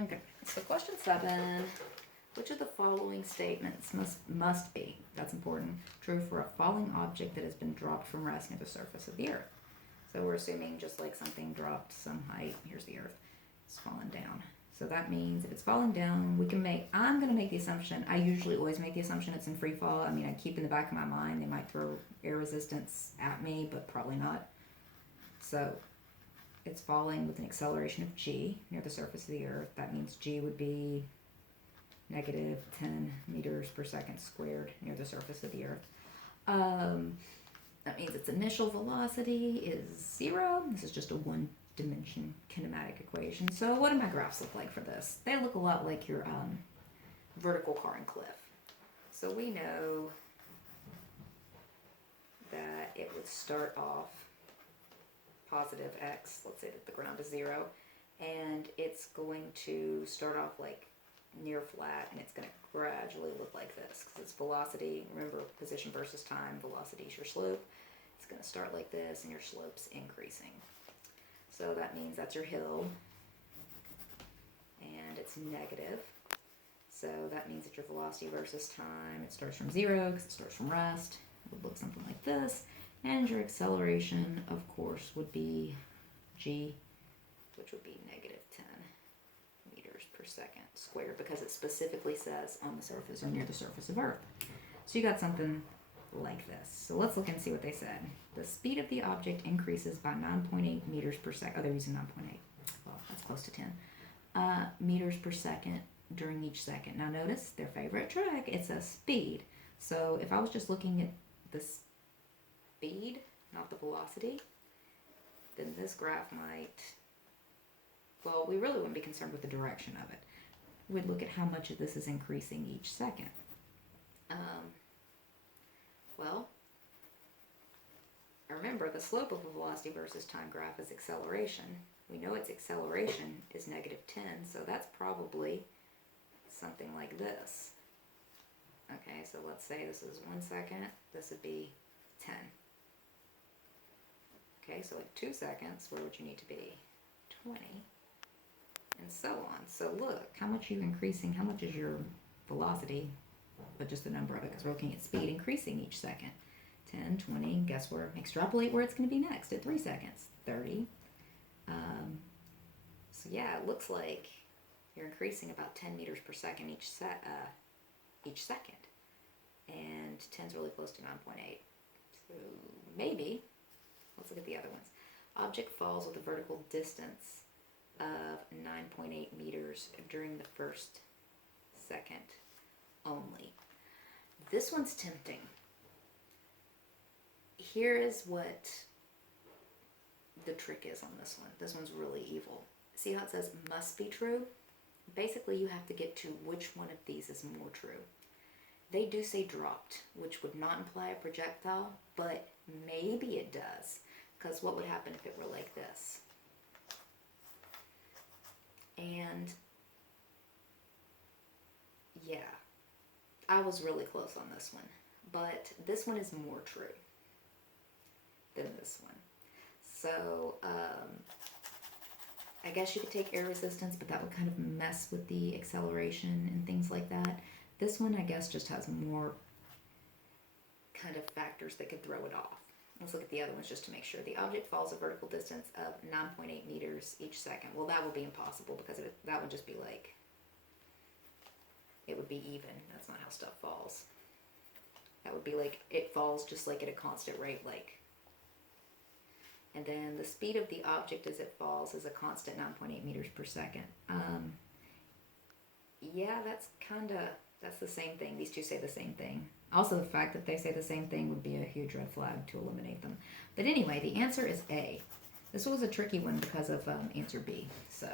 Okay, so question 7. Which of the following statements must be, that's important, true for a falling object that has been dropped from rest near the surface of the earth? So we're assuming just like something dropped some height, here's the earth, it's falling down. So that means if it's falling down, I'm going to make the assumption, I usually always make the assumption it's in free fall. I mean, I keep in the back of my mind, they might throw air resistance at me, but probably not. So it's falling with an acceleration of g near the surface of the earth. That means g would be negative 10 meters per second squared near the surface of the earth. That means its initial velocity is 0. This is just a one-dimension kinematic equation. So what do my graphs look like for this? They look a lot like your vertical car and cliff. So we know that it would start off positive x, let's say that the ground is 0, and it's going to start off like near flat, and it's going to gradually look like this because it's velocity. Remember, position versus time, velocity is your slope. It's going to start like this, and your slope's increasing. So that means that's your hill, and it's negative. So that means that your velocity versus time, it starts from 0 because it starts from rest. It would look something like this. And your acceleration, of course, would be g, which would be negative 10 meters per second squared, because it specifically says on the surface or near the surface of Earth. So you got something like this. So let's look and see what they said. The speed of the object increases by 9.8 meters per second. Oh, they're using 9.8. Well, that's close to 10. Meters per second during each second. Now notice their favorite trick. It says speed. So if I was just looking at the speed, not the velocity, then this graph might, well, we really wouldn't be concerned with the direction of it. We'd look at how much of this is increasing each second. Well, remember the slope of a velocity versus time graph is acceleration. We know its acceleration is negative 10, so that's probably something like this. Okay, so let's say this is 1 second, this would be 10. Okay, so at 2 seconds, where would you need to be? 20, and so on. So look, how much are you increasing? How much is your velocity, but just the number of it, because we're looking at speed increasing each second. 10, 20, guess where? Extrapolate where it's going to be next at 3 seconds. 30. So yeah, it looks like you're increasing about 10 meters per second each second. And 10 is really close to 9.8. So maybe, let's look at the other ones. Object falls with a vertical distance of 9.8 meters during the first second only. This one's tempting. Here is what the trick is on this one. This one's really evil. See how it says must be true? Basically, you have to get to which one of these is more true. They do say dropped, which would not imply a projectile, but maybe it does. Because what would happen if it were like this? And yeah, I was really close on this one. But this one is more true than this one. So I guess you could take air resistance, but that would kind of mess with the acceleration and things like that. This one, I guess, just has more kind of factors that could throw it off. Let's look at the other ones just to make sure. The object falls a vertical distance of 9.8 meters each second. Well, that would be impossible because that would just be like, it would be even. That's not how stuff falls. That would be like, it falls just like at a constant rate, like. And then the speed of the object as it falls is a constant 9.8 meters per second. Yeah, that's the same thing. These two say the same thing. Also, the fact that they say the same thing would be a huge red flag to eliminate them. But anyway, the answer is A. This was a tricky one because of answer B. So